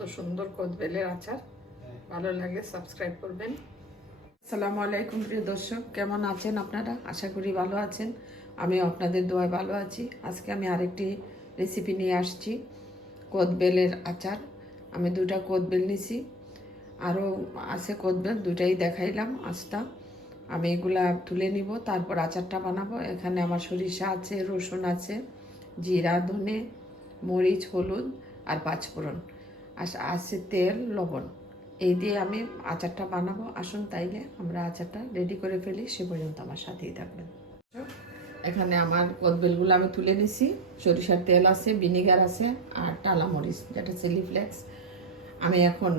কত সুন্দর কদবেলের আচার। ভালো লাগলে সাবস্ক্রাইব করবেন। আসসালামু আলাইকুম প্রিয় দর্শক, কেমন আছেন আপনারা? আশা করি ভালো আছেন। আমি আপনাদের দোয়ায় ভালো আছি। আজকে আমি আরেকটি রেসিপি নিয়ে আসছি, কদবেলের আচার। আমি দুটা কদবেল নিছি। আরও আছে কদবেল দুটাই দেখাইলাম আজটা। আমি এগুলা তুলে নিব, তারপর আচারটা বানাবো। এখানে আমার সরিষা আছে, রসুন আছে, জিরা, ধনে, মরিচ, হলুদ আর পাঁচফোড়ন। আছে তেল, লবণ। এই দিয়ে আমি আচারটা বানাবো। আসুন তাইলে আমরা আচারটা রেডি করে ফেলি। সে পর্যন্ত আমার সাথেই থাকবেন। এখানে আমার কদবেলগুলো আমি তুলে নিছি। সরিষার তেল আছে, ভিনিগার আছে আর টালা মরিচ যেটা চিলি ফ্লেক্স। আমি এখন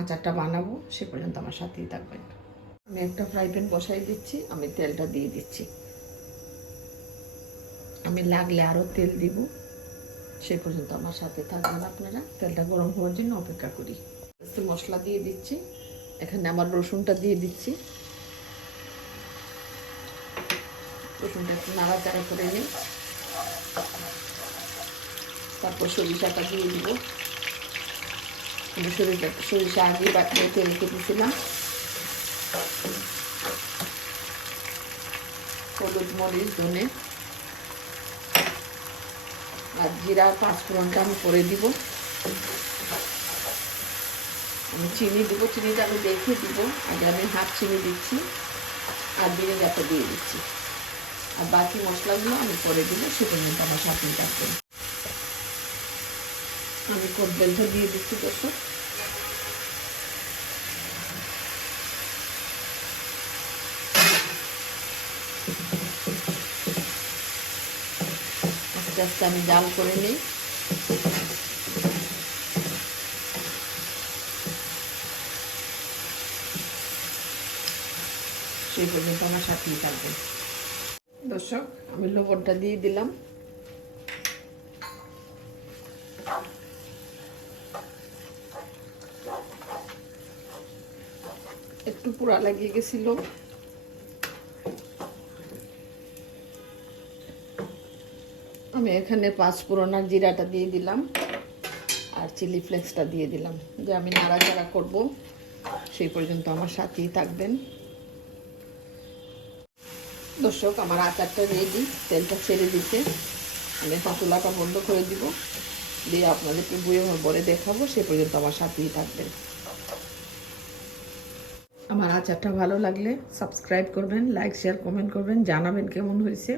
আচারটা বানাবো। সে পর্যন্ত আমার সাথেই থাকবেন। আমি একটা ফ্রাই প্যান বসাই দিচ্ছি। আমি তেলটা দিয়ে দিচ্ছি। আমি লাগলে আরও তেল দিব। সে পর্যন্ত আমার সাথে থাকবেন আপনারা। তেলটা গরম হওয়ার জন্য অপেক্ষা করি। মশলা দিয়ে দিচ্ছি। এখানে আমার রসুনটা দিয়ে দিচ্ছি। রসুনটা একটু নাড়াচাড়া করে নিই তারপর সরিষাটা দিয়ে দিব। সরিষা সরিষা আগে বাটিয়ে তেল কেটেছিলাম হলুদ, মরিচ, ধনে আর জিরা, পাঁচফোড়নটা আমি করে দিব। আমি চিনি দিব, চিনিটা আমি দেখে দিব। আগে আমি হাফ চিনি দিচ্ছি, আর ভিনেগারটা দিয়ে দিচ্ছি। আর বাকি মশলাগুলো আমি করে দিব সে পর্যন্ত আমার সাথে থাকবে আমি কদবেলটা দিয়ে দিচ্ছি, দর্শক। আস্তে আস্তে আমি জাল করে নিই। সেই পর্যন্ত আমার সাথেই থাকবে। দর্শক, আমি লবণটা দিয়ে দিলাম। একটু পোড়া লাগিয়ে গেছিল। আমি এখানে পাঁচ পুরোনা জিরাটা দিয়ে দিলাম আর চিলি ফ্লেক্সটা দিয়ে দিলাম। যে আমি নাড়াচাড়া করব, সেই পর্যন্ত আমার সাথেই থাকবেন। দর্শক, আমার আচারটা রেডি তেলটা ছেড়ে দিতে। আমি পাতুলাটা বন্ধ করে দিব। দিয়ে আপনাদেরকে বইয়ে বলে দেখাবো, সে পর্যন্ত আমার সাথেই থাকবেন। আমার আচারটা ভালো লাগলে সাবস্ক্রাইব করবেন লাইক শেয়ার কমেন্ট করবেন, জানাবেন কেমন হয়েছে।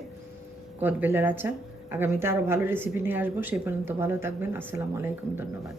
কদবেলের আচার। আগামীতে আরও ভালো রেসিপি নিয়ে আসব। সে পর্যন্ত ভালো থাকবেন। আসসালামু আলাইকুম ধন্যবাদ।